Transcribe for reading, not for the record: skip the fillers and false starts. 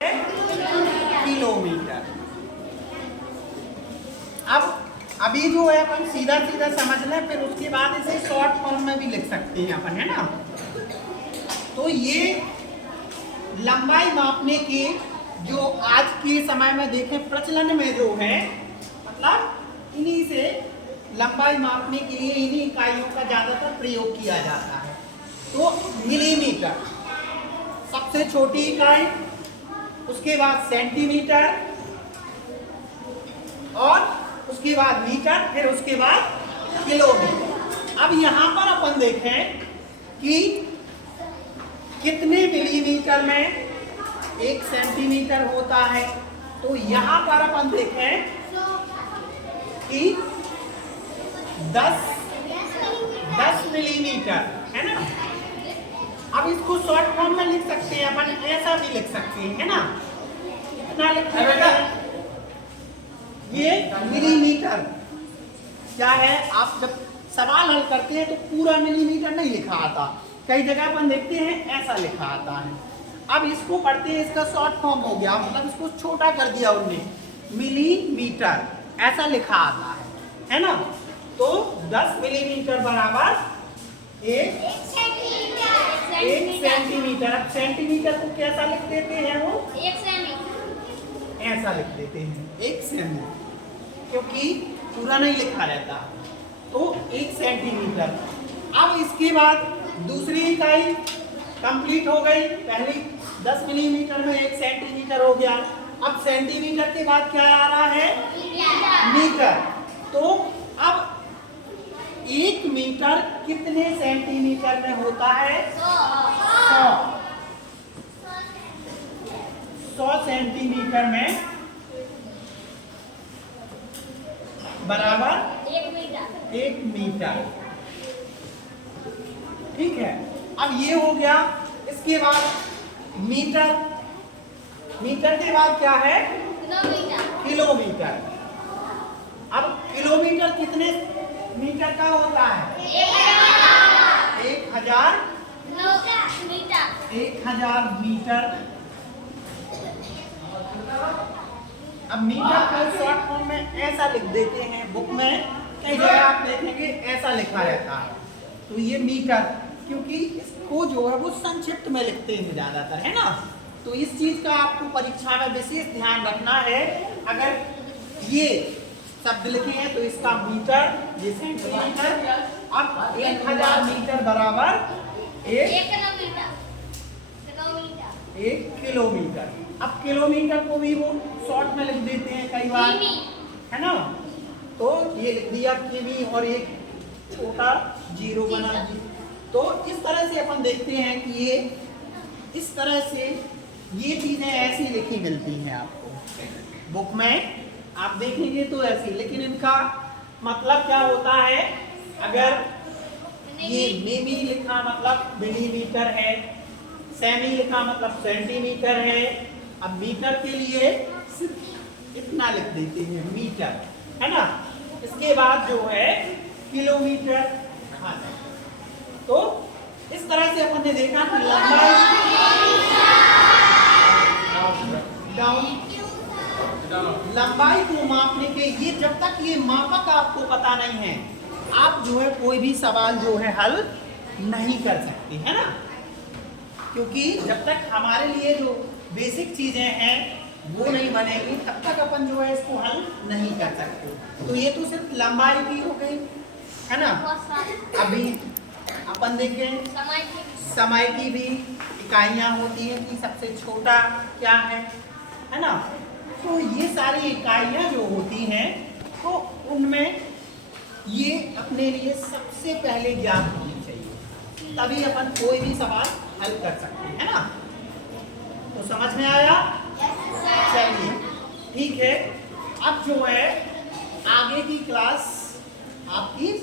Kilometre. अब अभी जो है अपन सीधा सीधा समझ लें, फिर उसके बाद इसे शॉर्ट फॉर्म में भी लिख सकते हैं अपन, है ना। तो ये लंबाई मापने के जो आज के समय में देखें प्रचलन में जो है, मतलब इन्हीं से लंबाई मापने के लिए इन्हीं इकाइयों का ज्यादातर प्रयोग किया जाता है। तो मिलीमीटर सबसे छोटी इकाई, उसके बाद सेंटीमीटर, और उसके बाद मीटर, फिर उसके बाद किलोमीटर। अब यहां पर अपन देखें कि कितने मिलीमीटर में एक सेंटीमीटर होता है। तो यहां पर अपन देखें कि 10 मिलीमीटर है ना। अब इसको शॉर्ट फॉर्म में लिख सकते हैं अपन, ऐसा भी लिख सकते हैं, है ना। कितना लिखते हैं ये मिलीमीटर क्या है। आप जब सवाल हल करते हैं तो पूरा मिलीमीटर नहीं लिखा आता, कई जगह अपन देखते हैं ऐसा लिखा आता है। अब इसको पढ़ते हैं, इसका शॉर्ट फॉर्म हो गया, मतलब इसको छोटा कर दिया उन्होंने, मिलीमीटर ऐसा लिखा आता है ना। तो 10 मिलीमीटर बराबर एक सेंटीमीटर। अब सेंटीमीटर को कैसा लिख देते हैं, वो ऐसा लिख देते हैं, एक सेमी, क्योंकि पूरा नहीं लिखा रहता। तो 1 सेंटीमीटर। अब इसके बाद दूसरी इकाई कंप्लीट हो गई, पहली 10 मिलीमीटर में 1 सेंटीमीटर हो गया। अब सेंटीमीटर के बाद क्या आ रहा है, मीटर। तो अब 1 मीटर कितने सेंटीमीटर में होता है, 100 सेंटीमीटर में बराबर 1 मीटर। ठीक है, अब ये हो गया। इसके बाद मीटर, मीटर के बाद क्या है, किलोमीटर। अब किलोमीटर कितने मीटर का होता है, 1000 मीटर। अब मीटर को शॉर्ट फॉर्म में ऐसा लिख देते हैं, बुक में कई जगह आप देखेंगे ऐसा लिखा रहता है। तो ये मीटर, क्योंकि इसको जो है वो संक्षिप्त में लिखते हैं ज्यादातर, है ना। तो इस चीज का आपको परीक्षा में विशेष ध्यान रखना है। अगर ये शब्द लिखे हैं तो इसका मीटर, ये सेंटीमीटर। अब 1000 मीटर बराबर 1 किलोमीटर। अब किलोमीटर को भी वो शॉर्ट में लिख देते हैं कई बार, है ना। तो ये लिख दिया किमी और एक छोटा जीरो बना दिया। तो इस तरह से अपन देखते हैं कि ये इस तरह से ये चीजें ऐसी लिखी मिलती हैं आपको बुक में, आप देखेंगे तो ऐसी। लेकिन इनका मतलब क्या होता है, अगर ये मिमी लिखा मतलब मिलीमीटर है, सेमी लिखा मतलब सेंटीमीटर है। अब मीटर के लिए सिर्फ इतना लिख देते हैं, मीटर, है ना। इसके बाद जो है किलोमीटर। तो इस तरह से अपन ने देखा कि लंबाई को मापने के ये, जब तक ये मापक आपको पता नहीं है, आप जो है कोई भी सवाल जो है हल नहीं कर सकते, है ना। क्योंकि जब तक हमारे लिए जो बेसिक चीजें हैं वो नहीं बनेगी, तब तक अपन जो है इसको हल नहीं कर सकते। तो ये तो सिर्फ लंबाई की हो गई, है ना। अभी अपन देखें समय की भी इकाइयां होती हैं कि सबसे छोटा क्या है ना। तो ये सारी इकाइयां जो होती हैं तो उनमें ये अपने लिए सबसे पहले ज्ञात होनी चाहिए, तभी अपन कोई भी सवाल हल कर सकते हैं, है ना। तो समझ में आया, चलिए ठीक है। अब जो है आगे की क्लास आपकी